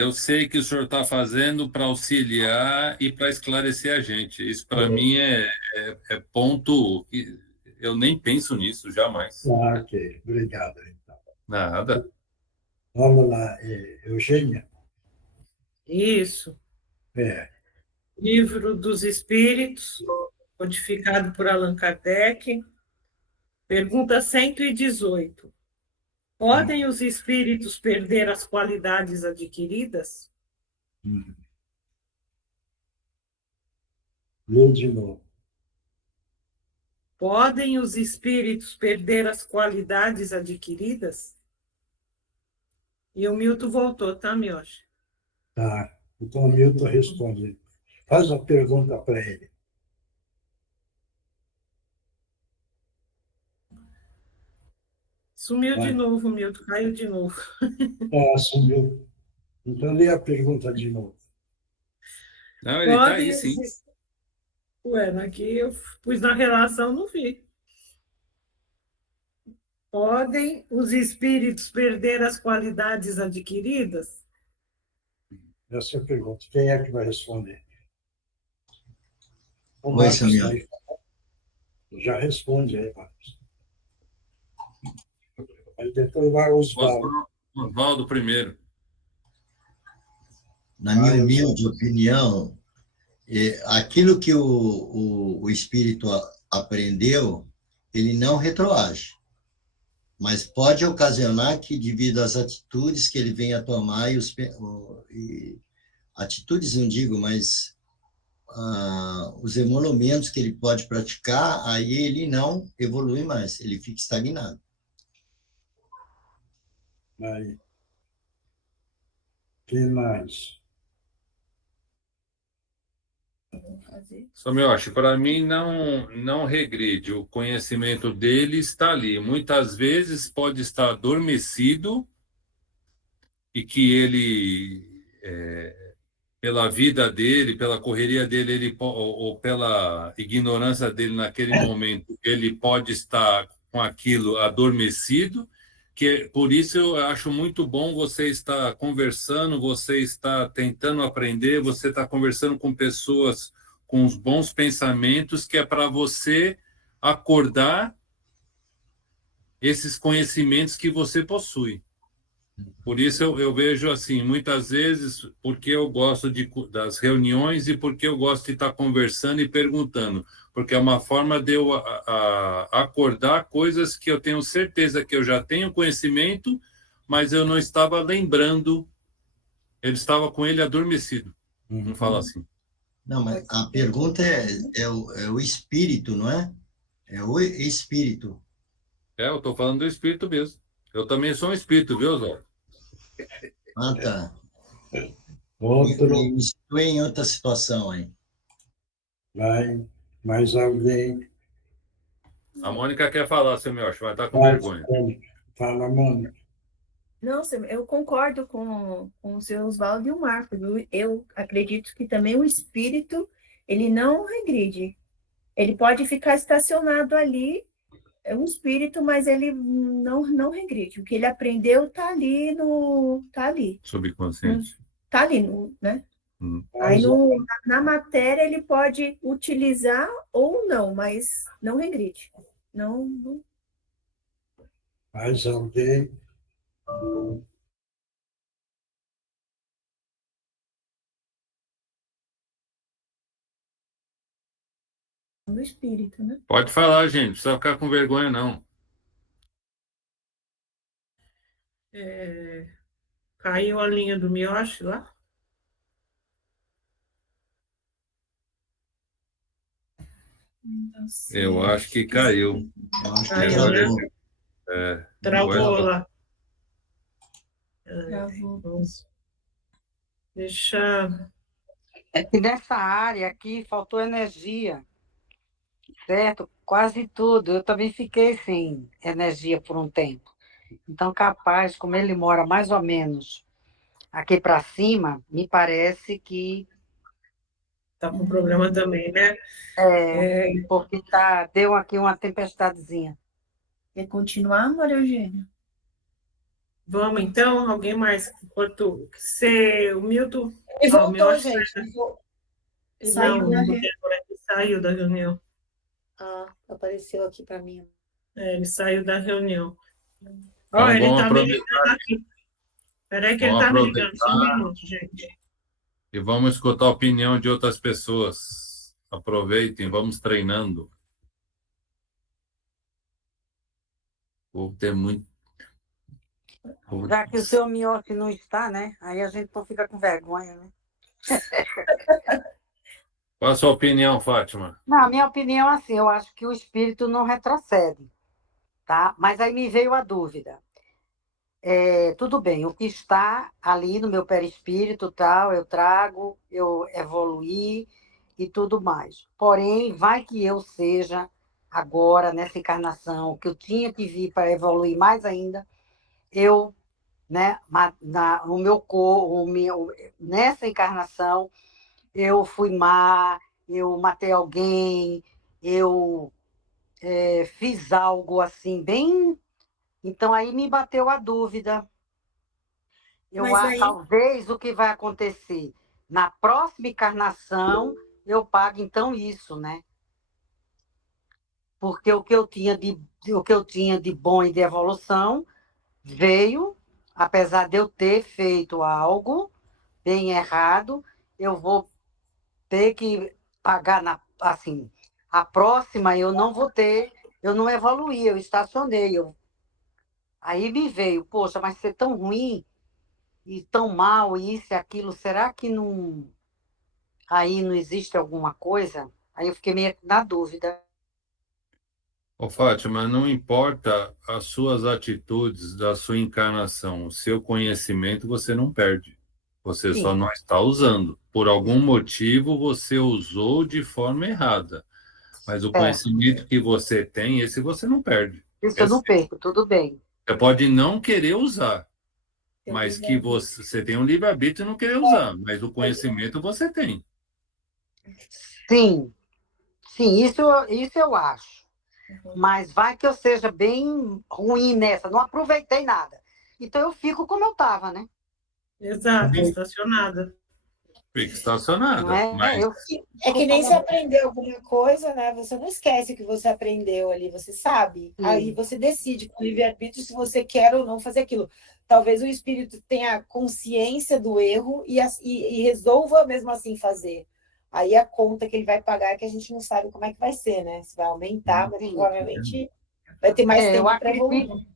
eu sei que o senhor está fazendo para auxiliar e para esclarecer a gente. Isso, para mim, é ponto. Eu nem penso nisso, jamais. Ah, ok. Obrigado, então. Nada. Vamos lá, Eugênia. Isso. É, Livro dos Espíritos, codificado por Allan Kardec. Pergunta 118. Podem os espíritos perder as qualidades adquiridas? lê de novo. Podem os espíritos perder as qualidades adquiridas? E o Milton voltou, tá, Miocha? Tá. Então, o Milton responde. Faz a pergunta para ele. Sumiu de Vai. novo, Milton, caiu de novo. Ah, sumiu. Então, lê a pergunta de novo. Não, ele está aí, Podem sim. os... Ué, aqui eu pus na relação, não vi. Podem os espíritos perder as qualidades adquiridas? Essa é a pergunta. Quem é que vai responder? O Oi, Marcos Samuel. está aí. Já responde aí, Marcos. Aí depois vai Osvaldo. Oswaldo primeiro. Na minha eu humilde opinião, aquilo que o espírito aprendeu, ele não retroage, mas pode ocasionar que, devido às atitudes que ele venha a tomar, atitudes não digo, mas os emolumentos que ele pode praticar, aí ele não evolui mais, ele fica estagnado. Aí. Quem mais? Somioshi, para mim não regride, o conhecimento dele está ali. Muitas vezes pode estar adormecido e que ele, pela vida dele, pela correria dele, ou pela ignorância dele naquele momento, ele pode estar com aquilo adormecido, que por isso eu acho muito bom você estar conversando, você está tentando aprender, você está conversando com pessoas com os bons pensamentos, que é para você acordar esses conhecimentos que você possui. Por isso eu vejo assim, muitas vezes, porque eu gosto das reuniões e porque eu gosto de estar conversando e perguntando, porque é uma forma de eu acordar coisas que eu tenho certeza que eu já tenho conhecimento, mas eu não estava lembrando, ele estava com ele adormecido, vamos falar assim. Não, mas a pergunta é o espírito, não é? É o espírito. Eu estou falando do espírito mesmo. Eu também sou um espírito, viu, Zó? Ah, tá. Outro. Me situei em outra situação aí. Vai. Mais alguém? A Mônica quer falar, seu Miocho, vai estar com vergonha. Fala, Mônica. Não, eu concordo com o seu Oswaldo e o Marco. Eu acredito que também o espírito, ele não regride. Ele pode ficar estacionado ali, é um espírito, mas ele não regride. O que ele aprendeu está ali tá ali. Subconsciente. Está ali, né? Aí na matéria ele pode utilizar ou não, mas não regride. Não. Mais alguém? Do espírito, né? Pode falar, gente, não precisa ficar com vergonha, não. Caiu a linha do Mioche lá? Eu acho que caiu. Eu acho que Caiu, né? travou. Travou lá. Travou. Deixa... É que nessa área aqui faltou energia, certo? Quase tudo. Eu também fiquei sem energia por um tempo. Então, capaz, como ele mora mais ou menos aqui para cima, me parece que Tá com problema também, né? porque deu aqui uma tempestadezinha. Quer continuar, Maria Eugênia? Vamos, então? Alguém mais? Enquanto o Milton... Ele Ah, o meu voltou, acho que gente. Ele Saiu não, da o Débora saiu da reunião. apareceu aqui para mim. Ele saiu da reunião. Ó, Então ele vamos está me aproveitar, ligando aqui. Espera aí que ele vamos está me ligando. Só um aproveitar minuto, gente. e vamos escutar a opinião de outras pessoas. Aproveitem, vamos treinando. Vou ter muito. Já que o seu Miotti não está, né? Aí a gente não fica com vergonha, né? Qual a sua opinião, Fátima? Não, a minha opinião é assim, eu acho que o espírito não retrocede, tá? Mas aí me veio a dúvida. Tudo bem, o que está ali no meu perispírito, tal, eu trago, eu evoluí e tudo mais. Porém, vai que eu seja agora, nessa encarnação, que eu tinha que vir para evoluir mais ainda, eu, né, no meu corpo, nessa encarnação, eu fui má, eu matei alguém, eu fiz algo assim, bem. Então aí me bateu a dúvida. Mas aí, Talvez o que vai acontecer na próxima encarnação, eu pague então isso, né? Porque o que eu tinha de bom e de evolução veio, apesar de eu ter feito algo bem errado, eu vou ter que pagar assim, a próxima eu não vou ter, eu não evoluí, eu estacionei. Aí me veio, poxa, mas ser tão ruim e tão mal, isso e aquilo, será que não, aí não existe alguma coisa? Aí eu fiquei meio na dúvida. Ô, Fátima, não importa as suas atitudes da sua encarnação, o seu conhecimento você não perde. Você Sim, só não está usando. Por algum motivo você usou de forma errada. Mas o certo. conhecimento que você tem, esse você não perde. Isso eu Esse não perco, tudo bem. você pode não querer usar, eu mas vi, que você tem um livre-arbítrio e não querer usar. Mas o conhecimento você tem. Sim, sim, isso eu acho. Mas vai que eu seja bem ruim nessa, não aproveitei nada. Então eu fico como eu estava, né? Exato, estacionada. Fica Não estacionada. é? Mas Eu É fico que nem se como. aprendeu alguma coisa, né? Você não esquece o que você aprendeu ali, você sabe. Aí Sim, você decide com livre-arbítrio se você quer ou não fazer aquilo. Talvez o espírito tenha consciência do erro e resolva mesmo assim fazer. Aí a conta que ele vai pagar é que a gente não sabe como é que vai ser, né? Se vai aumentar, mas sim. provavelmente vai ter mais Eu tempo para acredito, evoluir.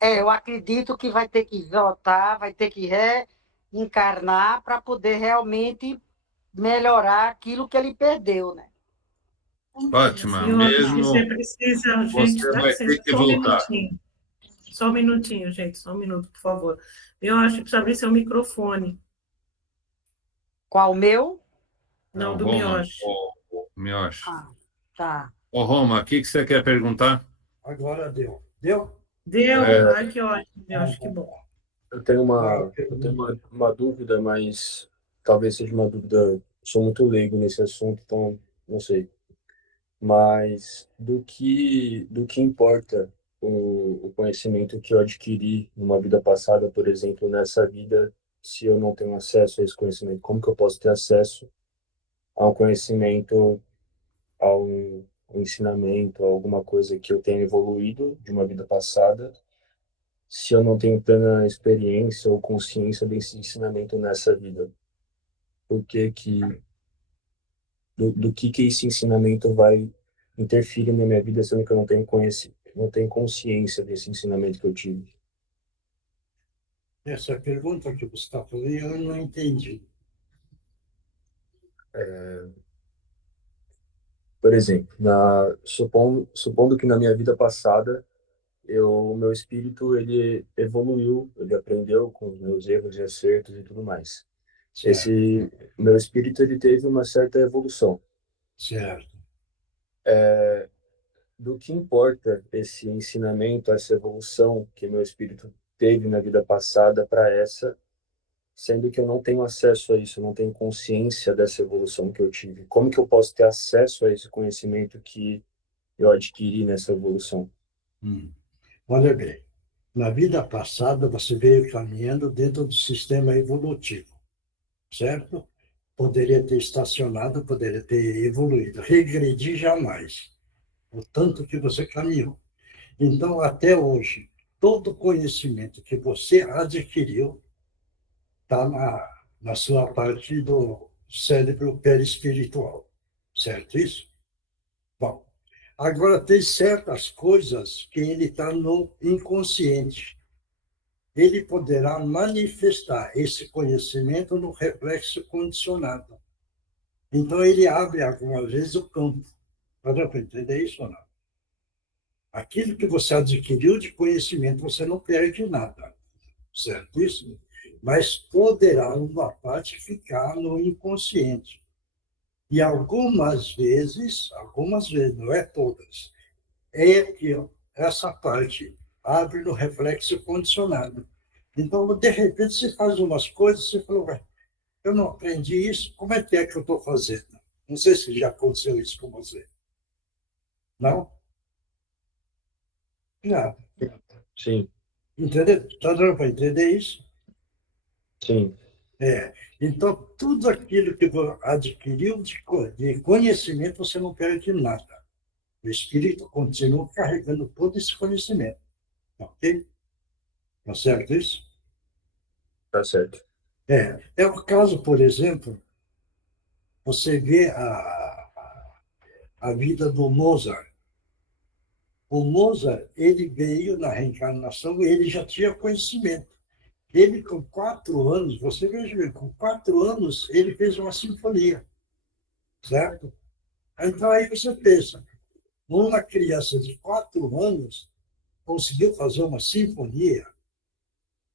eu acredito que vai ter que voltar, vai ter que reencarnar para poder realmente melhorar aquilo que ele perdeu, né? Fátima, Eu acho que você mesmo precisa, gente, você dá vai licença, ter que só um voltar. minutinho. Só um minutinho, gente, só um minuto, por favor. Eu acho que precisa abrir seu microfone. Qual o meu? Não, Não, do Roma, Mioche. Mioche. Ah, tá. Ô, Roma, o que você quer perguntar? Agora deu. Deu? Deu? É, Ai, que ótimo, Ah, Mioche, que bom. eu tenho Agora a eu tenho pergunta. uma dúvida, mas talvez seja uma dúvida. Eu sou muito leigo nesse assunto, então não sei. Mas do que importa o conhecimento que eu adquiri numa vida passada, por exemplo, nessa vida, se eu não tenho acesso a esse conhecimento? Como que eu posso ter acesso a um conhecimento, a um ensinamento, a alguma coisa que eu tenha evoluído de uma vida passada, se eu não tenho plena experiência ou consciência desse ensinamento nessa vida? Por que que, do que esse ensinamento vai interferir na minha vida, sendo que eu não tenho não tenho consciência desse ensinamento que eu tive? Essa pergunta que você está fazendo, eu não entendi. Por exemplo, supondo que na minha vida passada o meu espírito ele evoluiu, ele aprendeu com os meus erros e acertos e tudo mais. Certo, Esse meu espírito ele teve uma certa evolução. certo. Do que importa esse ensinamento, essa evolução que meu espírito teve na vida passada para essa, sendo que eu não tenho acesso a isso, eu não tenho consciência dessa evolução que eu tive? Como que eu posso ter acesso a esse conhecimento que eu adquiri nessa evolução? Olha bem, Na vida passada, você veio caminhando dentro do sistema evolutivo, certo? Poderia ter estacionado, poderia ter evoluído. Regredir jamais, o tanto que você caminhou. Então, até hoje, todo o conhecimento que você adquiriu está na sua parte do cérebro perispiritual, certo isso? Bom, agora tem certas coisas que ele está no inconsciente. Ele poderá manifestar esse conhecimento no reflexo condicionado. Então, ele abre algumas vezes o campo. Para entender isso ou não? Aquilo que você adquiriu de conhecimento, você não perde nada, certo isso? Mas poderá uma parte ficar no inconsciente. E algumas vezes, não é todas, é que essa parte abre no reflexo condicionado. Então, de repente, você faz umas coisas, você falou, eu não aprendi isso, como é que eu estou fazendo? Não sei se já aconteceu isso com você. Não? Não. Sim, Entendeu? Está dando para entender isso? sim, Então, tudo aquilo que você adquiriu de conhecimento, você não perde nada. O espírito continua carregando todo esse conhecimento. Ok? Tá certo isso? tá certo. É o caso, por exemplo, você vê a vida do Mozart. O Mozart, ele veio na reencarnação e ele já tinha conhecimento. Ele, com 4 anos, você veja, com 4 anos, ele fez uma sinfonia, certo? Então, aí você pensa, uma criança de 4 anos conseguiu fazer uma sinfonia,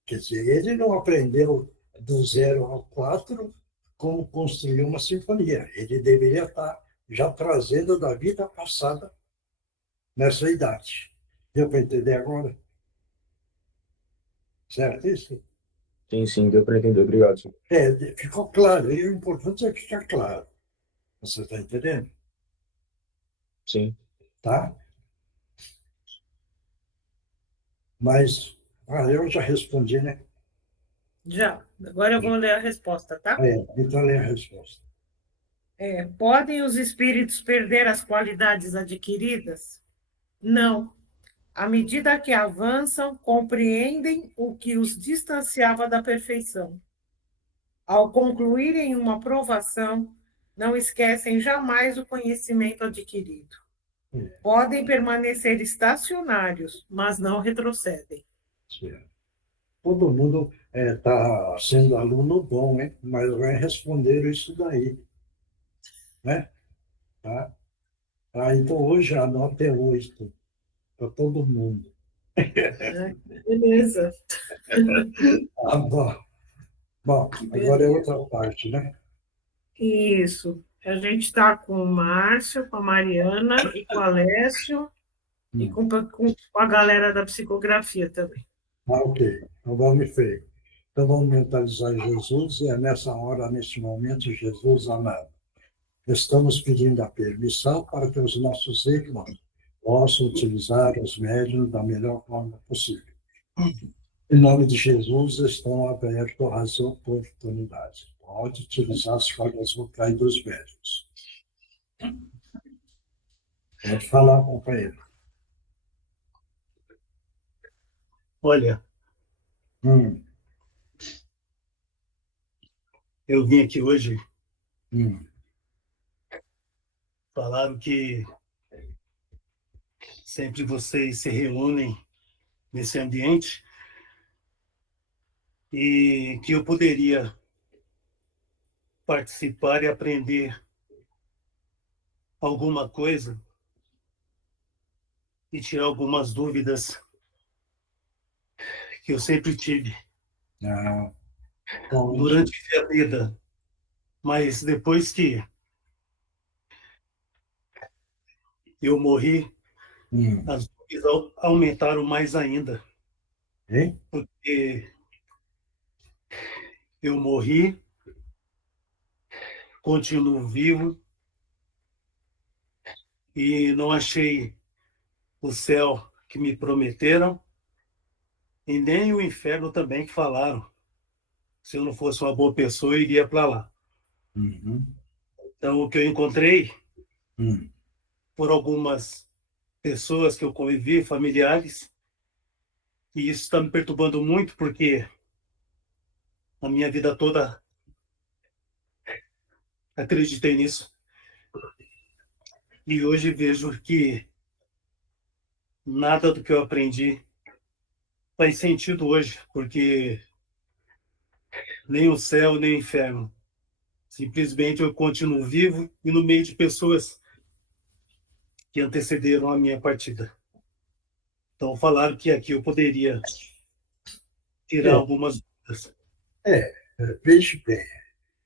quer dizer, ele não aprendeu do 0 ao 4 como construir uma sinfonia. Ele deveria estar já trazendo da vida passada nessa idade. Deu para entender agora? Certo isso? Sim, deu para entender. Obrigado, senhor. Ficou claro. E o importante é ficar claro. Você está entendendo? Sim, Tá? Mas eu já respondi, né? Já. Agora eu vou ler a resposta, tá? Então lê a resposta. Podem os espíritos perder as qualidades adquiridas? Não. À medida que avançam, compreendem o que os distanciava da perfeição. Ao concluírem uma provação, não esquecem jamais o conhecimento adquirido. Podem permanecer estacionários, mas não retrocedem. Certo. Todo mundo está sendo aluno bom, hein? Mas vai responder isso daí, né? Tá? Então, hoje a nota é 8 para todo mundo. Beleza. Ah, bom, agora é outra parte, né? Isso. A gente está com o Márcio, com a Mariana e com o Alessio e com a galera da psicografia também. Ok. Então, vamos feio. Então, vamos mentalizar Jesus, e é nessa hora, nesse momento, Jesus amado. Estamos pedindo a permissão para que os nossos irmãos possam utilizar os médiuns da melhor forma possível. Em nome de Jesus, estão abertas as oportunidades. Pode utilizar as cordas vocais dos médiuns. Pode falar, companheiro. Olha, Hum, eu vim aqui hoje, hum, falaram que sempre vocês se reúnem nesse ambiente e que eu poderia participar e aprender alguma coisa e tirar algumas dúvidas que eu sempre tive bom, durante a vida. Mas depois que eu morri, as dúvidas aumentaram mais ainda, hein? porque eu morri, continuo vivo e não achei o céu que me prometeram e nem o inferno também que falaram. Se eu não fosse uma boa pessoa, eu iria para lá. Uhum. Então, o que eu encontrei Hum. por algumas pessoas que eu convivi, familiares, e isso está me perturbando muito, porque a minha vida toda acreditei nisso. E hoje vejo que nada do que eu aprendi faz sentido hoje, porque nem o céu, nem o inferno. Simplesmente eu continuo vivo e no meio de pessoas que antecederam a minha partida. Então falaram que aqui eu poderia tirar É, algumas dúvidas. veja bem,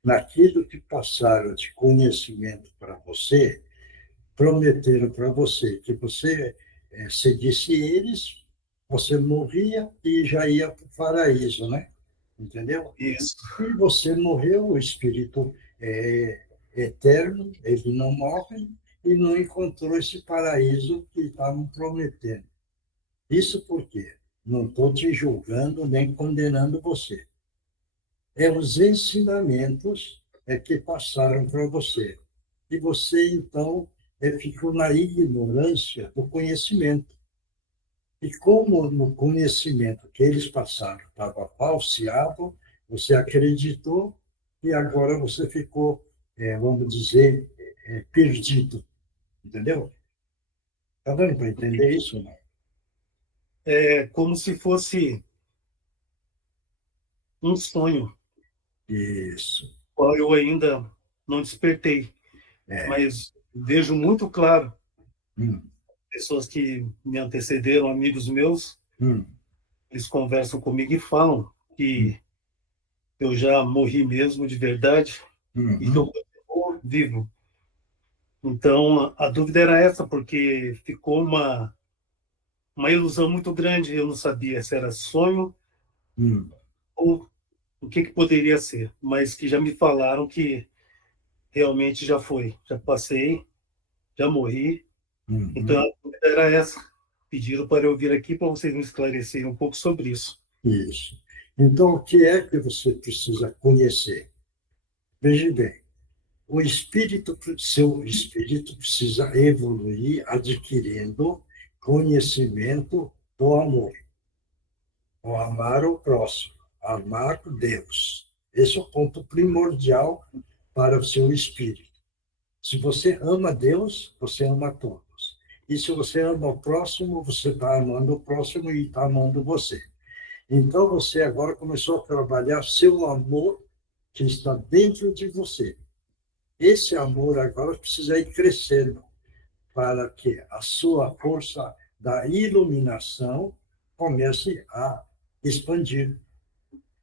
naquilo que passaram de conhecimento para você, prometeram para você que você seguisse eles, você morria e já ia para o paraíso, né? Entendeu? Isso. E você morreu, o espírito eterno, ele não morre e não encontrou esse paraíso que estavam prometendo. Isso por quê? Não estou te julgando nem condenando você. É os ensinamentos que passaram para você. E você, então, ficou na ignorância do conhecimento. E como no conhecimento que eles passaram estava falseado, você acreditou e agora você ficou, vamos dizer, perdido. Entendeu? Está dando para entender isso? Não? É como se fosse um sonho, Isso. qual eu ainda não despertei, É. mas vejo muito claro Hum, pessoas que me antecederam, amigos meus, hum, eles conversam comigo e falam hum, que eu já morri mesmo de verdade e que eu uhum. continuo vivo. Então, a dúvida era essa, porque ficou uma ilusão muito grande. Eu não sabia se era sonho Hum, ou o que poderia ser, mas que já me falaram que realmente já foi. Já passei, já morri. Então, uhum. a dúvida era essa. Pediram para eu vir aqui para vocês me esclarecerem um pouco sobre isso. Isso. Então, o que é que você precisa conhecer? Veja bem, seu espírito precisa evoluir adquirindo conhecimento do amor, o amar o próximo, amar Deus. Esse é o ponto primordial para o seu espírito. Se você ama Deus, você ama todos. E se você ama o próximo, você está amando o próximo e está amando você. Então você agora começou a trabalhar seu amor que está dentro de você. Esse amor agora precisa ir crescendo para que a sua força da iluminação comece a expandir.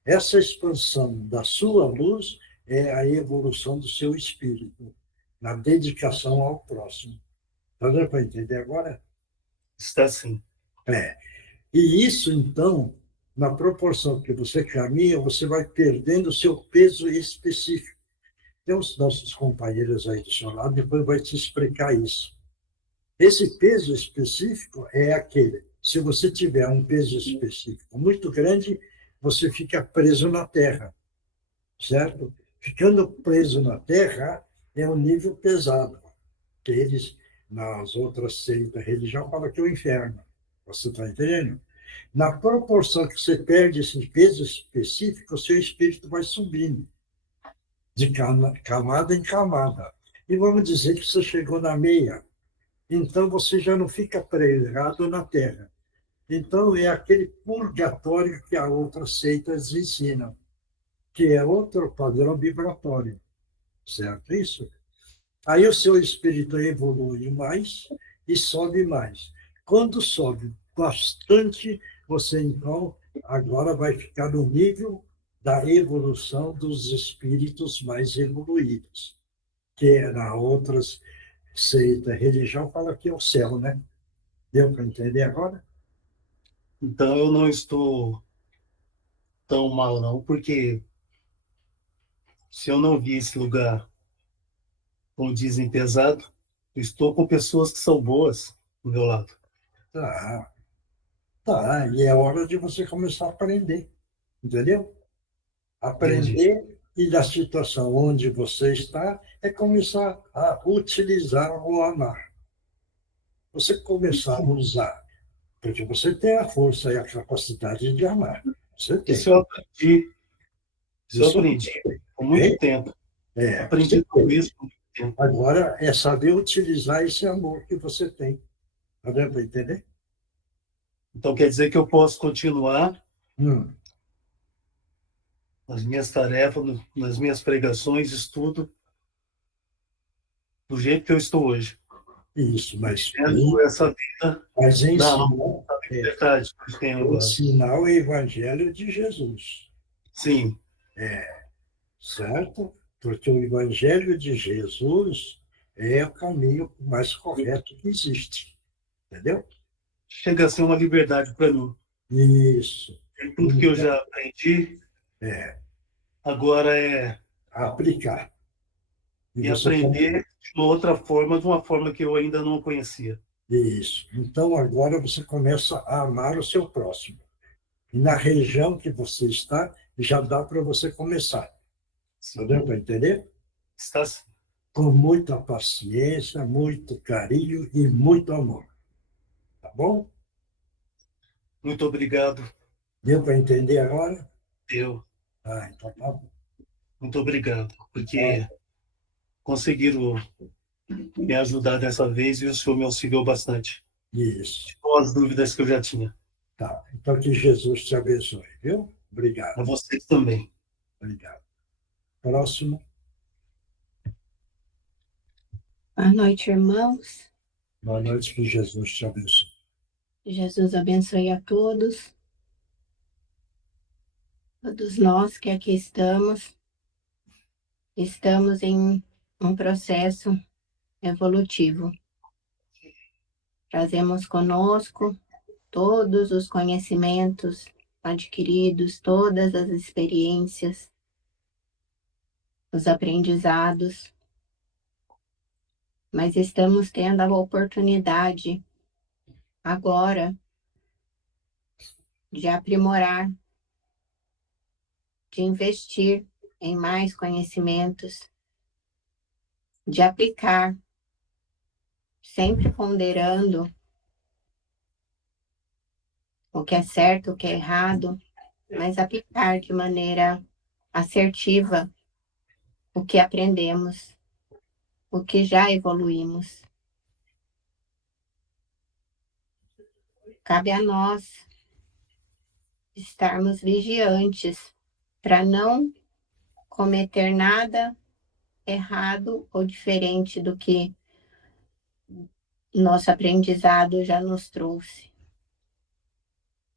Essa expansão da sua luz é a evolução do seu espírito, na dedicação ao próximo. Está dando para entender agora? Está assim. É. E isso, então, na proporção que você caminha, você vai perdendo o seu peso específico. Tem os nossos companheiros aí do seu lado, depois vai te explicar isso. Esse peso específico é aquele. Se você tiver um peso específico muito grande, você fica preso na Terra, certo? Ficando preso na Terra é um nível pesado, que eles, nas outras seitas religião, falam que é o inferno. Você está entendendo? Na proporção que você perde esse peso específico, o seu espírito vai subindo de camada em camada. E vamos dizer que você chegou na meia. Então você já não fica pregado na Terra. Então é aquele purgatório que as outras seitas ensinam, que é outro padrão vibratório, certo? Isso. Aí o seu espírito evolui mais e sobe mais. Quando sobe bastante, você então agora vai ficar no nível da evolução dos espíritos mais evoluídos, que na outras seita, religião fala que é o céu, né? Deu para entender agora? Então, eu não estou tão mal, não, porque se eu não vi esse lugar, como dizem, pesado, eu estou com pessoas que são boas do meu lado. Tá. Tá, e é hora de você começar a aprender, entendeu? Entendi. Aprender e da situação onde você está é começar a utilizar o amar. Você começar a usar, porque você tem a força e a capacidade de amar. Você Isso tem. eu aprendi, isso eu Isso aprendi por muito é, tempo. você Aprendi tudo tem. isso por muito tempo. Agora é saber utilizar esse amor que você tem. Tá dando para entender? Então quer dizer que eu posso continuar Hum, nas minhas tarefas, nas minhas pregações, estudo, do jeito que eu estou hoje. isso, mas, Tendo essa vida mas da alma, ensinar, essa liberdade que eu tenho agora. ensinar o Evangelho de Jesus. Sim, Certo? Porque o Evangelho de Jesus é o caminho mais correto que existe. Entendeu? chega a ser uma liberdade para mim. Isso. Tudo que eu já aprendi, É, agora é aplicar. E você aprender de uma outra forma, de uma forma que eu ainda não conhecia. Isso. Então, agora você começa a amar o seu próximo. E na região que você está, já dá para você começar. Está dando para entender? Está Com muita paciência, muito carinho e muito amor. Tá bom? muito obrigado, Deu para entender agora? eu. Ah, então tá bom. Muito obrigado, porque conseguiram me ajudar dessa vez e o senhor me auxiliou bastante. Isso. Com as dúvidas que eu já tinha. Tá. Então que Jesus te abençoe, viu? A Obrigado. vocês também. Obrigado. Próximo. Boa noite, irmãos. Boa noite, que Jesus te abençoe. Jesus abençoe a todos. Todos nós que aqui estamos em um processo evolutivo. Trazemos conosco todos os conhecimentos adquiridos, todas as experiências, os aprendizados, mas estamos tendo a oportunidade agora de aprimorar, de investir em mais conhecimentos, de aplicar, sempre ponderando o que é certo, o que é errado, mas aplicar de maneira assertiva o que aprendemos, o que já evoluímos. Cabe a nós estarmos vigiantes para não cometer nada errado ou diferente do que nosso aprendizado já nos trouxe.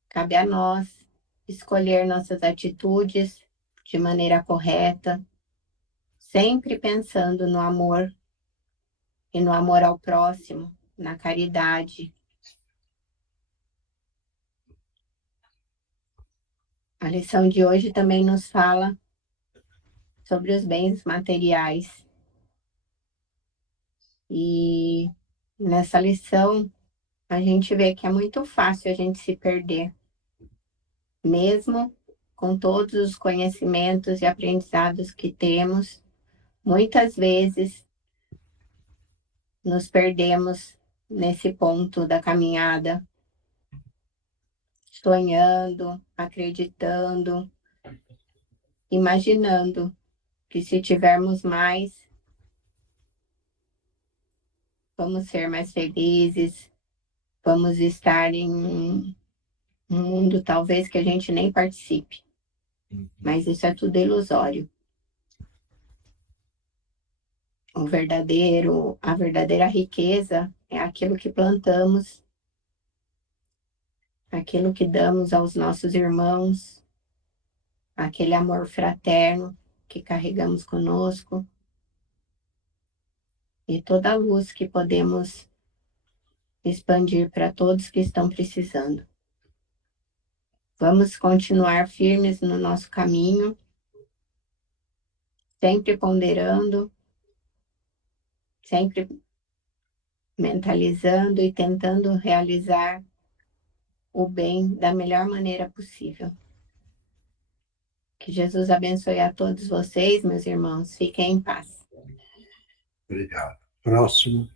Cabe a nós escolher nossas atitudes de maneira correta, sempre pensando no amor e no amor ao próximo, na caridade. A lição de hoje também nos fala sobre os bens materiais. E nessa lição a gente vê que é muito fácil a gente se perder, mesmo com todos os conhecimentos e aprendizados que temos, muitas vezes nos perdemos nesse ponto da caminhada, sonhando, acreditando, imaginando que se tivermos mais, vamos ser mais felizes, vamos estar em um mundo talvez que a gente nem participe. Mas isso é tudo ilusório. A verdadeira riqueza é aquilo que plantamos, aquilo que damos aos nossos irmãos, aquele amor fraterno que carregamos conosco e toda a luz que podemos expandir para todos que estão precisando. Vamos continuar firmes no nosso caminho, sempre ponderando, sempre mentalizando e tentando realizar o bem da melhor maneira possível. Que Jesus abençoe a todos vocês, meus irmãos. Fiquem em paz. Obrigado. Próximo.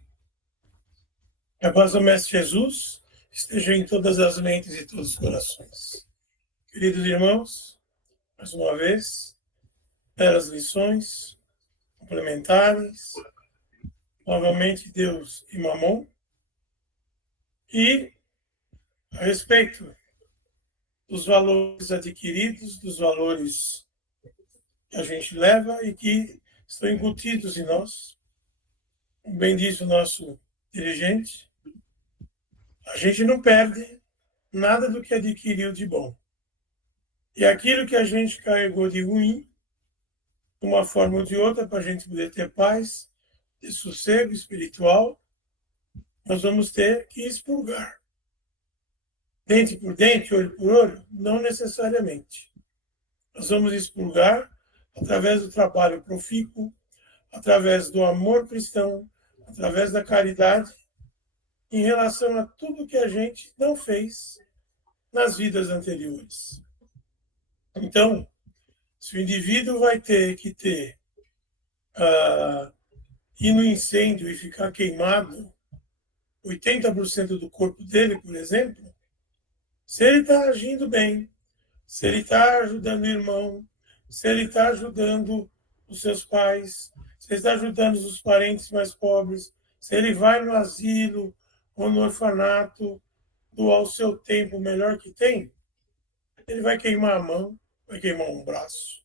A paz do Mestre Jesus esteja em todas as mentes e todos os corações. Queridos irmãos, mais uma vez, belas lições complementares, novamente Deus e Mamon, e a respeito dos valores adquiridos, dos valores que a gente leva e que estão incutidos em nós. Como bem disse o nosso dirigente, a gente não perde nada do que adquiriu de bom. E aquilo que a gente carregou de ruim, de uma forma ou de outra, para a gente poder ter paz, ter sossego espiritual, nós vamos ter que expurgar. Dente por dente, olho por olho? Não necessariamente. Nós vamos expurgar através do trabalho profícuo, através do amor cristão, através da caridade, em relação a tudo que a gente não fez nas vidas anteriores. Então, se o indivíduo vai ter que ir no incêndio e ficar queimado 80% do corpo dele, por exemplo, se ele está agindo bem, se ele está ajudando o irmão, se ele está ajudando os seus pais, se ele está ajudando os parentes mais pobres, se ele vai no asilo ou no orfanato, doar o seu tempo melhor que tem, ele vai queimar a mão, vai queimar um braço.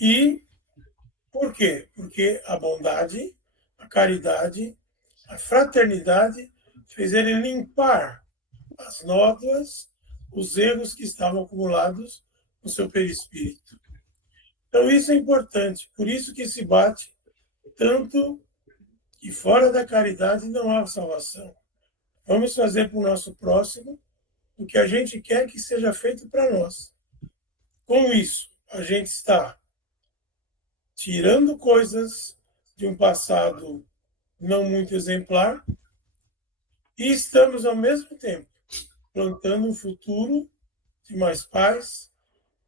E por quê? Porque a bondade, a caridade, a fraternidade fez ele limpar as nódoas, os erros que estavam acumulados no seu perispírito. Então isso é importante, por isso que se bate tanto que fora da caridade não há salvação. Vamos fazer para o nosso próximo o que a gente quer que seja feito para nós. Com isso, a gente está tirando coisas de um passado não muito exemplar e estamos, ao mesmo tempo, plantando um futuro de mais paz,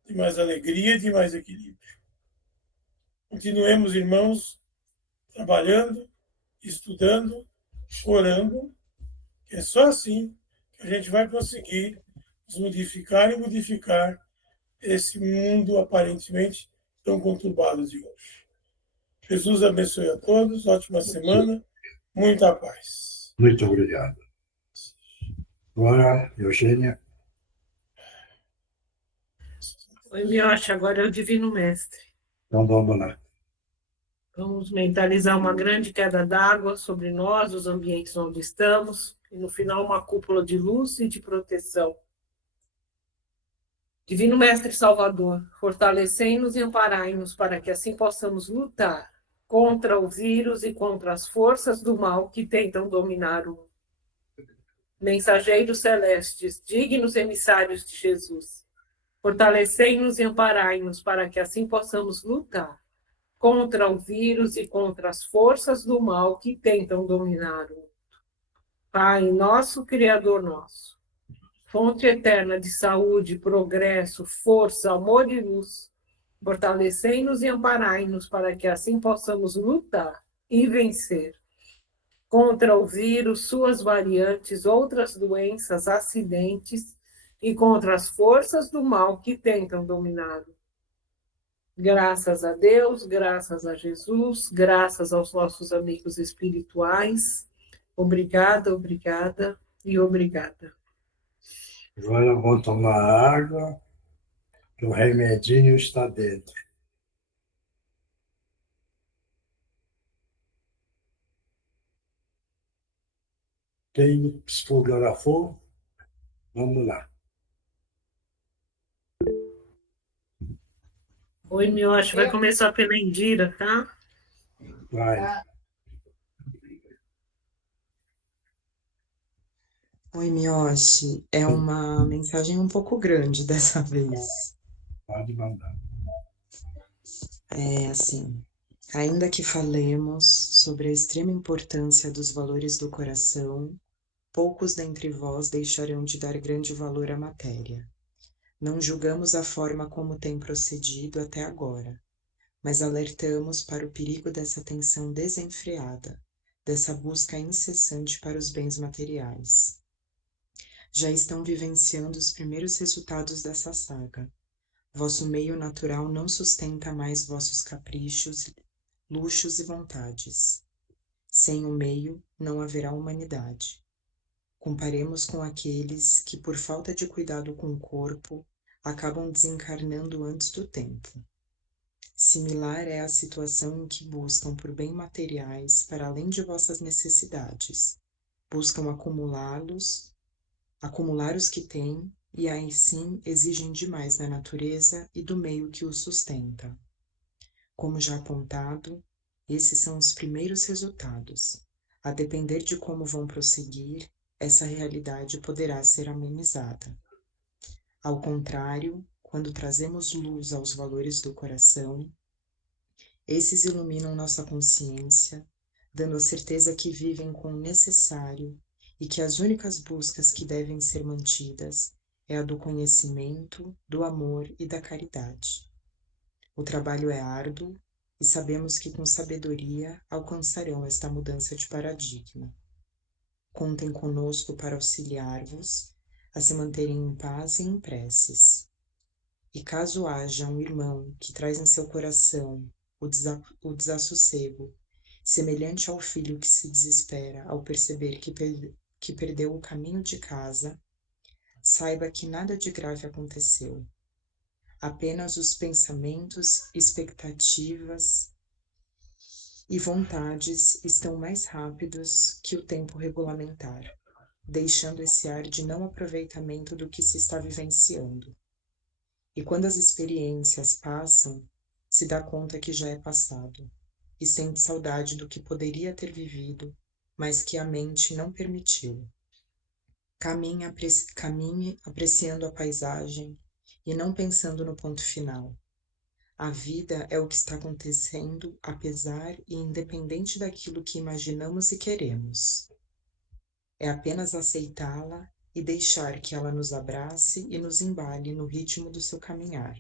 de mais alegria, de mais equilíbrio. Continuemos, irmãos, trabalhando, estudando, orando, que é só assim que a gente vai conseguir nos modificar e modificar esse mundo aparentemente tão conturbado de hoje. Jesus abençoe a todos, ótima semana, muita paz. Muito obrigado. Agora, Eugênia. Oi, Miocha, agora é o Divino Mestre. Então vamos lá. Vamos mentalizar uma grande queda d'água sobre nós, os ambientes onde estamos, e no final uma cúpula de luz e de proteção. Divino Mestre Salvador, fortalecei-nos e amparai-nos para que assim possamos lutar contra o vírus e contra as forças do mal que tentam dominar o mundo. Mensageiros celestes, dignos emissários de Jesus, fortalecei-nos e amparai-nos para que assim possamos lutar contra o vírus e contra as forças do mal que tentam dominar o mundo. Pai nosso, Criador nosso, fonte eterna de saúde, progresso, força, amor e luz, fortalecei-nos e amparai-nos para que assim possamos lutar e vencer contra o vírus, suas variantes, outras doenças, acidentes e contra as forças do mal que tentam dominar o mundo. Graças a Deus, graças a Jesus, graças aos nossos amigos espirituais. Obrigada, obrigada e obrigada. Agora vou tomar água, que o remedinho está dentro. Quem psicografou? Vamos lá. Oi, Miocha, vai começar pela Indira, tá? Vai. Oi, Miyoshi. É uma mensagem um pouco grande dessa vez. Pode mandar. É assim, ainda que falemos sobre a extrema importância dos valores do coração, poucos dentre vós deixarão de dar grande valor à matéria. Não julgamos a forma como tem procedido até agora, mas alertamos para o perigo dessa tensão desenfreada, dessa busca incessante para os bens materiais. Já estão vivenciando os primeiros resultados dessa saga. Vosso meio natural não sustenta mais vossos caprichos, luxos e vontades. Sem o meio, não haverá humanidade. Comparemos com aqueles que, por falta de cuidado com o corpo, acabam desencarnando antes do tempo. Similar é a situação em que buscam por bens materiais para além de vossas necessidades. Buscam acumular os que têm, e assim exigem demais da natureza e do meio que os sustenta. Como já apontado, esses são os primeiros resultados. A depender de como vão prosseguir, essa realidade poderá ser amenizada. Ao contrário, quando trazemos luz aos valores do coração, esses iluminam nossa consciência, dando a certeza que vivem com o necessário e que as únicas buscas que devem ser mantidas é a do conhecimento, do amor e da caridade. O trabalho é árduo e sabemos que com sabedoria alcançarão esta mudança de paradigma. Contem conosco para auxiliar-vos a se manterem em paz e em preces. E caso haja um irmão que traz em seu coração o desassossego, semelhante ao filho que se desespera ao perceber que perdeu o caminho de casa, saiba que nada de grave aconteceu. Apenas os pensamentos, expectativas e vontades estão mais rápidos que o tempo regulamentar, deixando esse ar de não aproveitamento do que se está vivenciando. E quando as experiências passam, se dá conta que já é passado, e sente saudade do que poderia ter vivido, mas que a mente não permitiu. Caminhe apreciando a paisagem e não pensando no ponto final. A vida é o que está acontecendo, apesar e independente daquilo que imaginamos e queremos. É apenas aceitá-la e deixar que ela nos abrace e nos embale no ritmo do seu caminhar.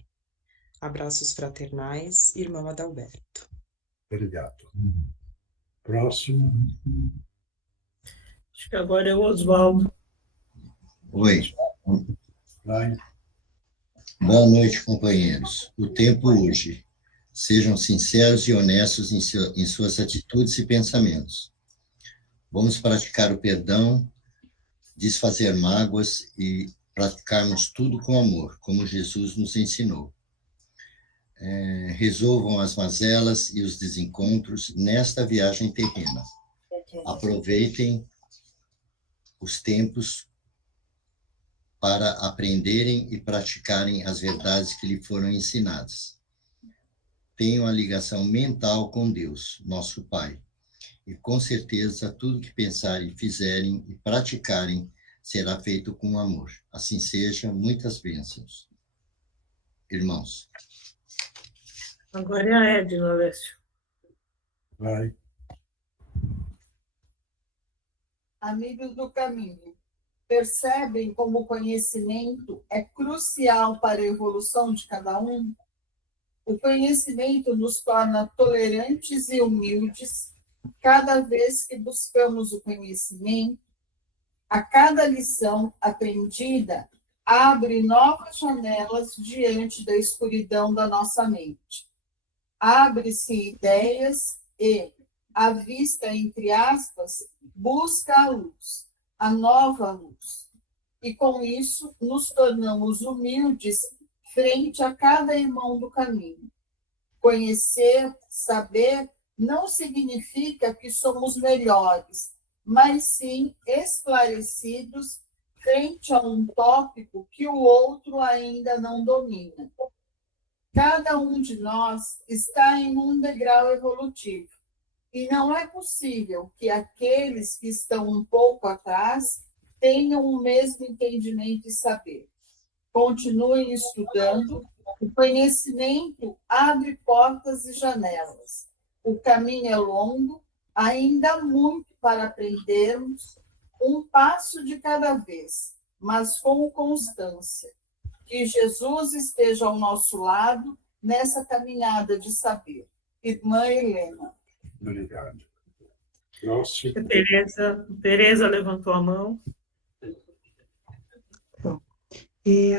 Abraços fraternais, irmão Adalberto. Obrigado. Próximo. Acho que agora é o Oswaldo. Oi. Vai. Boa noite, companheiros. O tempo urge. Sejam sinceros e honestos em suas atitudes e pensamentos. Vamos praticar o perdão, desfazer mágoas e praticarmos tudo com amor, como Jesus nos ensinou. Resolvam as mazelas e os desencontros nesta viagem terrena. Aproveitem os tempos para aprenderem e praticarem as verdades que lhe foram ensinadas. Tenham a ligação mental com Deus, nosso Pai, e com certeza tudo que pensarem, fizerem e praticarem será feito com amor. Assim seja, muitas bênçãos. Irmãos. Agora é a Edna, Alessio. Vai. Amigos do caminho, percebem como o conhecimento é crucial para a evolução de cada um? O conhecimento nos torna tolerantes e humildes cada vez que buscamos o conhecimento. A cada lição aprendida, abre novas janelas diante da escuridão da nossa mente. Abre-se ideias e, à vista, entre aspas, busca a luz, a nova luz. E com isso, nos tornamos humildes frente a cada irmão do caminho. Conhecer, saber, não significa que somos melhores, mas sim esclarecidos frente a um tópico que o outro ainda não domina. Cada um de nós está em um degrau evolutivo, e não é possível que aqueles que estão um pouco atrás tenham o mesmo entendimento e saber. Continuem estudando, o conhecimento abre portas e janelas. O caminho é longo, ainda há muito para aprendermos, um passo de cada vez, mas com constância. Que Jesus esteja ao nosso lado nessa caminhada de saber. Irmã Helena. Obrigado. Próximo. Tereza levantou a mão.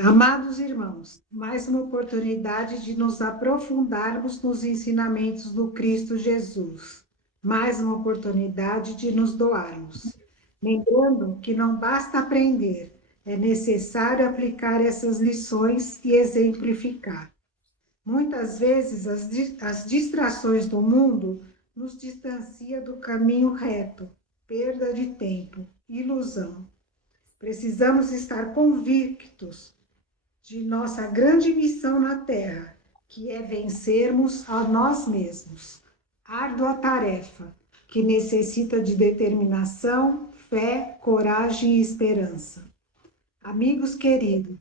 Amados irmãos, mais uma oportunidade de nos aprofundarmos nos ensinamentos do Cristo Jesus. Mais uma oportunidade de nos doarmos. Lembrando que não basta aprender, é necessário aplicar essas lições e exemplificar. Muitas vezes as distrações do mundo nos distanciam do caminho reto, perda de tempo, ilusão. Precisamos estar convictos de nossa grande missão na Terra, que é vencermos a nós mesmos. Árdua tarefa, que necessita de determinação, fé, coragem e esperança. Amigos queridos,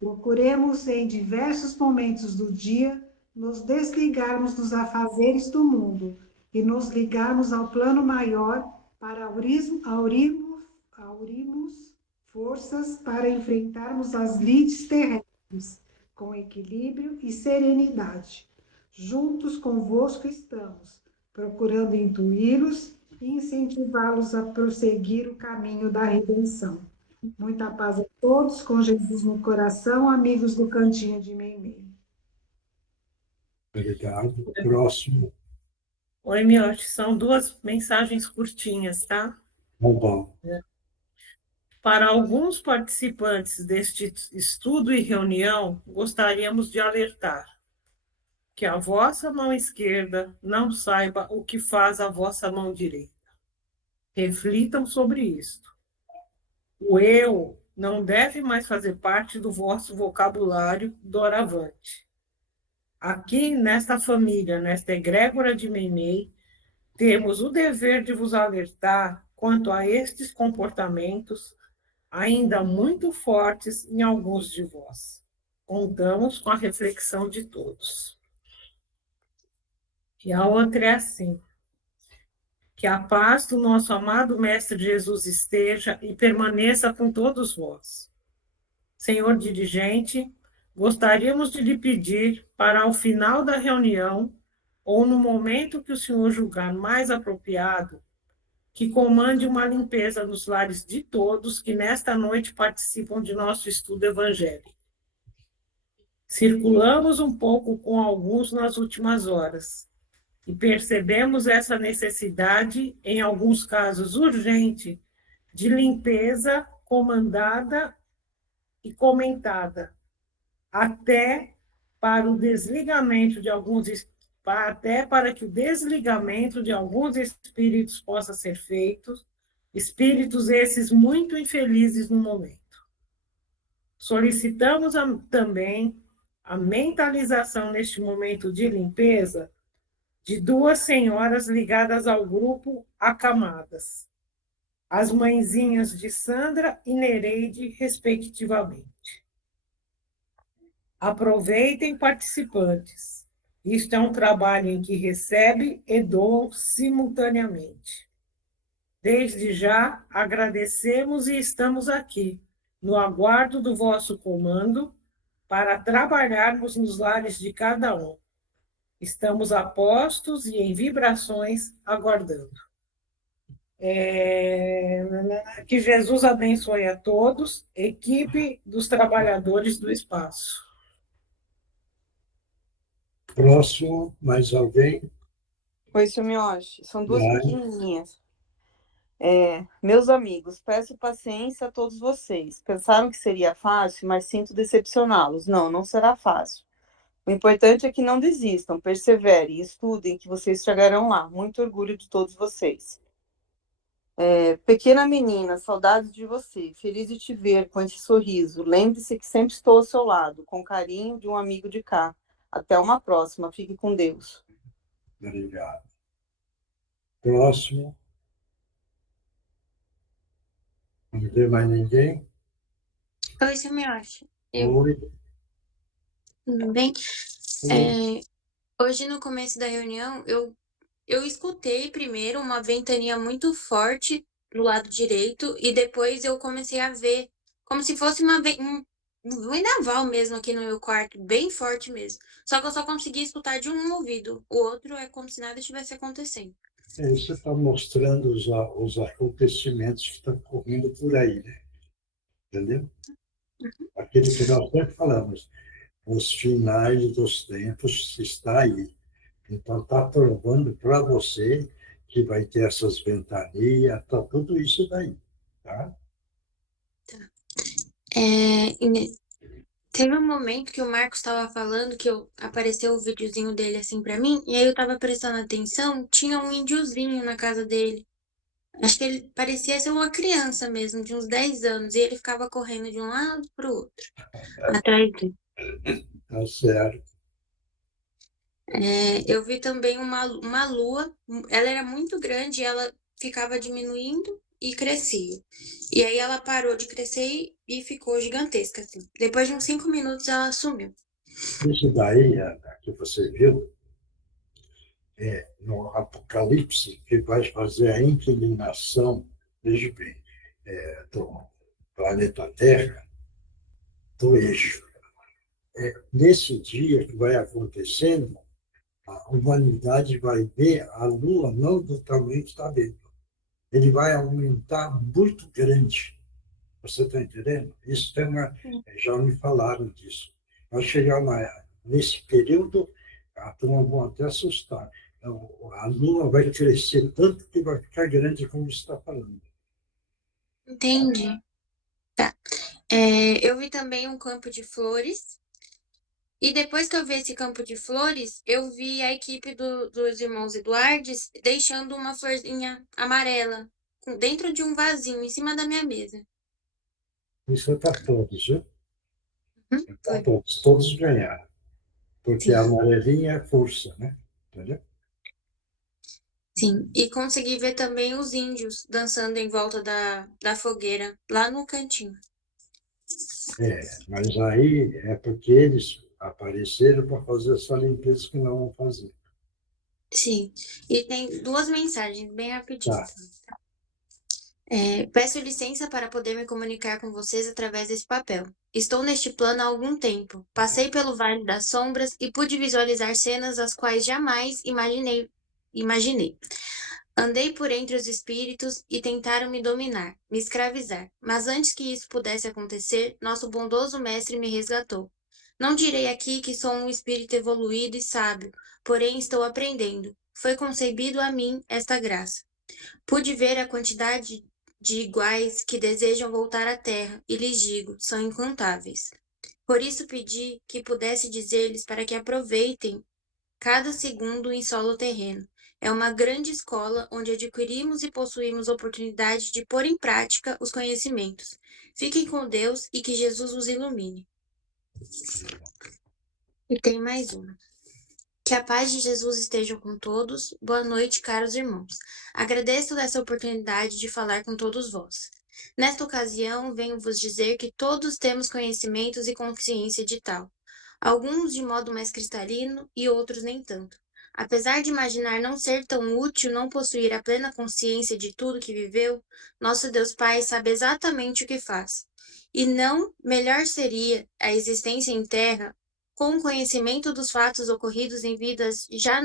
procuremos em diversos momentos do dia nos desligarmos dos afazeres do mundo e nos ligarmos ao plano maior para aurirmos forças para enfrentarmos as lides terrestres com equilíbrio e serenidade. Juntos convosco estamos, procurando intuí-los e incentivá-los a prosseguir o caminho da redenção. Muita paz a todos, com Jesus no coração, amigos do Cantinho de Meimei. Obrigado. Próximo. Oi, Miotti, são 2 mensagens curtinhas, tá? Bom. Para alguns participantes deste estudo e reunião, gostaríamos de alertar que a vossa mão esquerda não saiba o que faz a vossa mão direita. Reflitam sobre isto. O eu não deve mais fazer parte do vosso vocabulário doravante. Aqui, nesta família, nesta egrégora de Meimei, temos o dever de vos alertar quanto a estes comportamentos ainda muito fortes em alguns de vós. Contamos com a reflexão de todos. E a outra é assim: que a paz do nosso amado Mestre Jesus esteja e permaneça com todos vós. Senhor dirigente, gostaríamos de lhe pedir para, ao final da reunião, ou no momento que o senhor julgar mais apropriado, que comande uma limpeza nos lares de todos que nesta noite participam de nosso estudo evangélico. Circulamos um pouco com alguns nas últimas horas e percebemos essa necessidade, em alguns casos urgente, de limpeza comandada e comentada, até para o desligamento de alguns até para que o desligamento de alguns espíritos possa ser feito, espíritos esses muito infelizes no momento. Solicitamos também a mentalização neste momento de limpeza de 2 senhoras ligadas ao grupo Acamadas, as mãezinhas de Sandra e Nereide, respectivamente. Aproveitem, participantes. Isto é um trabalho em que recebe e doam simultaneamente. Desde já, agradecemos e estamos aqui, no aguardo do vosso comando, para trabalharmos nos lares de cada um. Estamos a postos e em vibrações, aguardando. Que Jesus abençoe a todos, equipe dos trabalhadores do espaço. Próximo, mais alguém? Oi, seu Mioshi. São 2 pequenininhas. Meus amigos, peço paciência a todos vocês. Pensaram que seria fácil, mas sinto decepcioná-los. Não será fácil. O importante é que não desistam, perseverem, estudem, que vocês chegarão lá. Muito orgulho de todos vocês. Pequena menina, saudades de você. Feliz de te ver com esse sorriso. Lembre-se que sempre estou ao seu lado, com carinho de um amigo de cá. Até uma próxima. Fique com Deus. Obrigado. Próximo. Não vê mais ninguém? Oi, seu Mioshi. Oi. Tudo bem? Hoje, no começo da reunião, eu escutei primeiro uma ventania muito forte no lado direito, e depois eu comecei a ver como se fosse um vendaval mesmo aqui no meu quarto, bem forte mesmo. Só que eu só conseguia escutar de um ouvido, o outro é como se nada estivesse acontecendo. Isso está mostrando os acontecimentos que estão correndo por aí, né? Entendeu? Aquilo que nós sempre falamos, os finais dos tempos está aí. Então, está provando para você que vai ter essas ventanias, tá tudo isso daí, tá? Teve um momento que o Marcos estava falando que apareceu o videozinho dele assim para mim, e aí eu estava prestando atenção, tinha um índiozinho na casa dele. Acho que ele parecia ser uma criança mesmo, de uns 10 anos, e ele ficava correndo de um lado para o outro, atrás dele. Tá certo. Eu vi também uma lua, ela era muito grande, ela ficava diminuindo e crescia. E aí ela parou de crescer e ficou gigantesca, assim. Depois de uns 5 minutos ela sumiu. Isso daí, que você viu, no Apocalipse, que vai fazer a inclinação, veja bem, do planeta Terra, do eixo. Nesse dia que vai acontecendo, a humanidade vai ver a Lua não do tamanho que está dentro. Ele vai aumentar muito grande. Você está entendendo? Isso tem já me falaram disso. Vai chegar nesse período, a turma vai até assustar. A Lua vai crescer tanto que vai ficar grande, como você está falando. Entendi. Tá. Eu vi também um campo de flores. E depois que eu vi esse campo de flores, eu vi a equipe dos irmãos Eduardes deixando uma florzinha amarela dentro de um vasinho em cima da minha mesa. Isso é para todos, viu? Para todos. Todos ganharam. Porque a amarelinha é força, né? Entendeu? Sim, e consegui ver também os índios dançando em volta da fogueira, lá no cantinho. Mas aí é porque eles apareceram para fazer essa limpeza que não vão fazer. Sim, e tem 2 mensagens bem rapidinho. Tá. Peço licença para poder me comunicar com vocês através desse papel. Estou neste plano há algum tempo. Passei pelo Vale das Sombras e pude visualizar cenas as quais jamais imaginei. Andei por entre os espíritos e tentaram me dominar, me escravizar. Mas antes que isso pudesse acontecer, nosso bondoso mestre me resgatou. Não direi aqui que sou um espírito evoluído e sábio, porém estou aprendendo. Foi concebido a mim esta graça. Pude ver a quantidade de iguais que desejam voltar à Terra, e lhes digo, são incontáveis. Por isso pedi que pudesse dizer-lhes para que aproveitem cada segundo em solo terreno. É uma grande escola onde adquirimos e possuímos oportunidade de pôr em prática os conhecimentos. Fiquem com Deus e que Jesus os ilumine. E tem mais uma. Que a paz de Jesus esteja com todos. Boa noite, caros irmãos. Agradeço essa oportunidade de falar com todos vós. Nesta ocasião, venho vos dizer que todos temos conhecimentos e consciência de tal. Alguns de modo mais cristalino e outros nem tanto. Apesar de imaginar não ser tão útil não possuir a plena consciência de tudo que viveu, nosso Deus Pai sabe exatamente o que faz. E não melhor seria a existência em terra com o conhecimento dos fatos ocorridos em vidas que já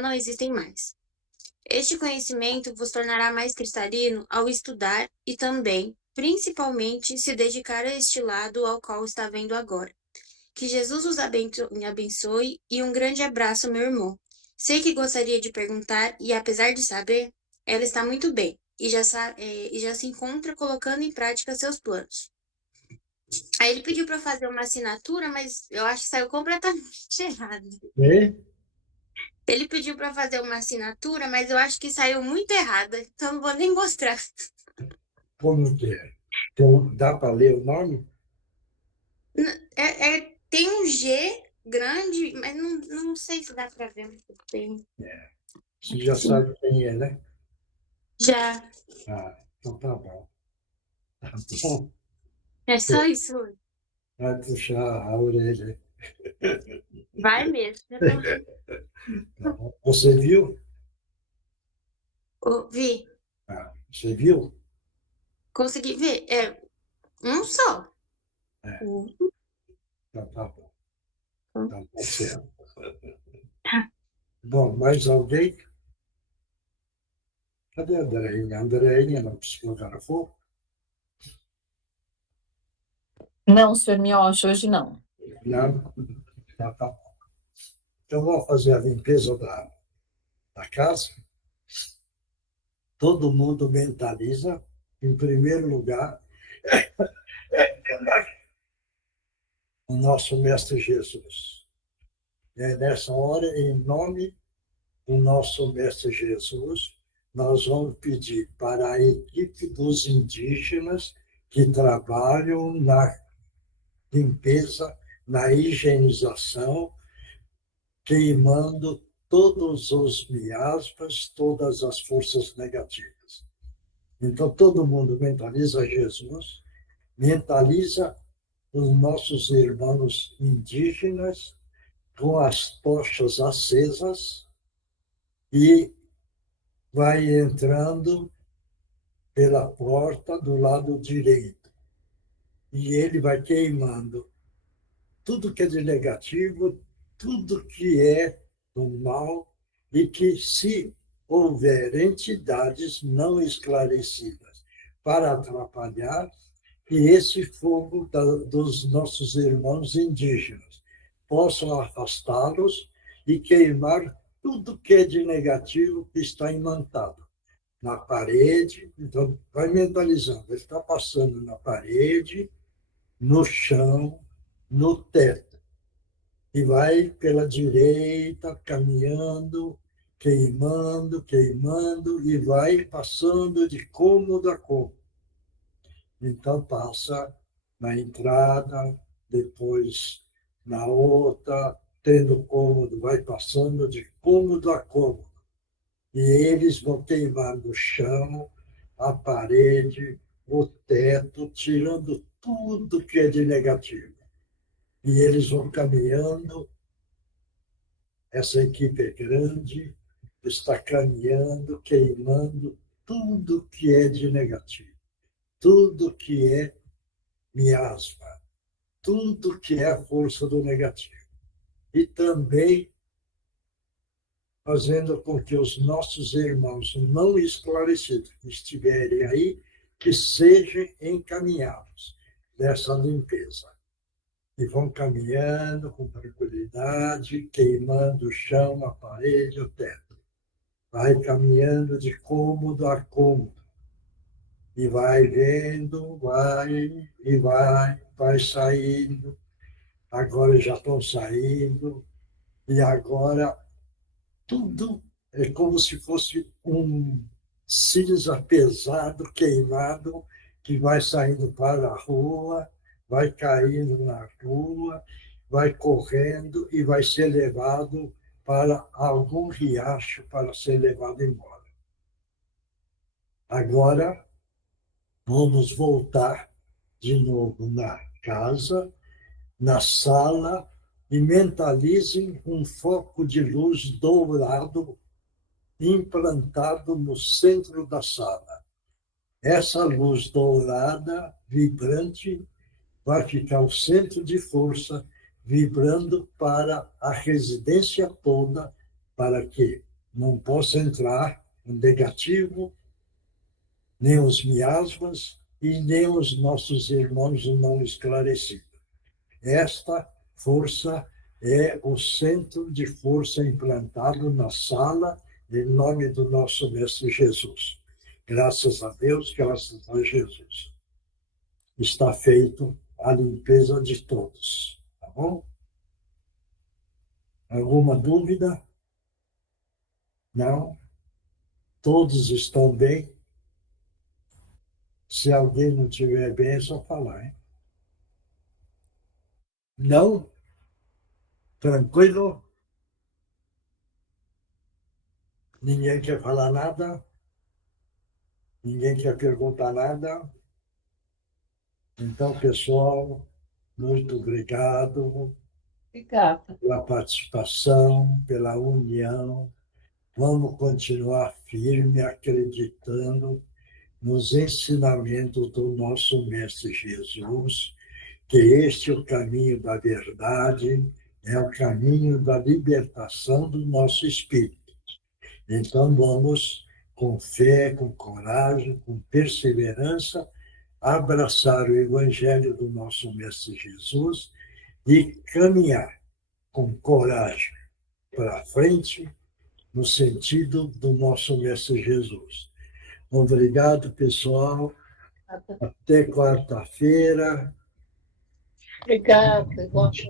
não existem mais. Este conhecimento vos tornará mais cristalino ao estudar e também, principalmente, se dedicar a este lado ao qual está vendo agora. Que Jesus os abençoe e um grande abraço, meu irmão. Sei que gostaria de perguntar e, apesar de saber, ela está muito bem e já se encontra colocando em prática seus planos. Aí ele pediu para fazer uma assinatura, mas eu acho que saiu completamente errado. Ele pediu para fazer uma assinatura, mas eu acho que saiu muito errada, então não vou nem mostrar. Como que é? Então, dá para ler o nome? Tem um G grande, mas não sei se dá para ver muito bem. Você já sabe quem é, né? Já. Então tá bom. Tá bom. É só isso. Vai puxar a orelha. Vai mesmo. Você viu? Vi. Você viu? Consegui ver. É um só. É. Então tá bom. Então tá certo. Bom, mais alguém? Cadê a Andréinha? A Andréinha não psicografou? Não, senhor Miocha, hoje não. Não? Então tá bom. Então vamos fazer a limpeza da casa. Todo mundo mentaliza, em primeiro lugar, o nosso Mestre Jesus. Nessa hora, em nome do nosso Mestre Jesus, nós vamos pedir para a equipe dos indígenas que trabalham na limpeza, na higienização, queimando todos os miasmas, todas as forças negativas. Então, todo mundo mentaliza Jesus, mentaliza os nossos irmãos indígenas com as tochas acesas e vai entrando pela porta do lado direito. E ele vai queimando tudo que é de negativo, tudo que é do mal, e que, se houver entidades não esclarecidas para atrapalhar, que esse fogo dos nossos irmãos indígenas possam afastá-los e queimar tudo que é de negativo que está imantado na parede. Então, vai mentalizando, ele está passando na parede, no chão, no teto, e vai pela direita, caminhando, queimando, queimando, e vai passando de cômodo a cômodo. Então, passa na entrada, depois na outra, tendo cômodo, vai passando de cômodo a cômodo. E eles vão queimando o chão, a parede, o teto, tirando tudo que é de negativo. E eles vão caminhando, essa equipe é grande, está caminhando, queimando tudo que é de negativo, tudo que é miasma, tudo que é a força do negativo. E também fazendo com que os nossos irmãos não esclarecidos que estiverem aí, que sejam encaminhados nessa limpeza. E vão caminhando com tranquilidade, queimando o chão, a parede, o teto. Vai caminhando de cômodo a cômodo. E vai vendo, vai saindo. Agora já estão saindo. E agora tudo é como se fosse um cinza pesado, queimado, que vai saindo para a rua, vai caindo na rua, vai correndo e vai ser levado para algum riacho para ser levado embora. Agora, vamos voltar de novo na casa, na sala, e mentalizem um foco de luz dourado implantado no centro da sala. Essa luz dourada, vibrante, vai ficar o centro de força, vibrando para a residência toda, para que não possa entrar o negativo, nem os miasmas e nem os nossos irmãos não esclarecidos. Esta força é o centro de força implantado na sala, em nome do nosso Mestre Jesus. Graças a Deus, graças a Jesus. Está feito a limpeza de todos. Tá bom? Alguma dúvida? Não? Todos estão bem? Se alguém não estiver bem, é só falar, hein? Não? Tranquilo? Ninguém quer falar nada? Ninguém quer perguntar nada? Então, pessoal, muito obrigado. Obrigada. Pela participação, pela união. Vamos continuar firme, acreditando nos ensinamentos do nosso Mestre Jesus, que este é o caminho da verdade, é o caminho da libertação do nosso espírito. Então, vamos, com fé, com coragem, com perseverança, abraçar o Evangelho do nosso Mestre Jesus e caminhar com coragem para frente, no sentido do nosso Mestre Jesus. Obrigado, pessoal. Até quarta-feira. Obrigada. Boa noite.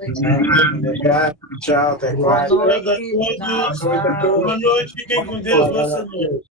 Obrigado. Tchau. Até quarta. Boa noite. Boa noite. Fiquem com Deus. Boa noite.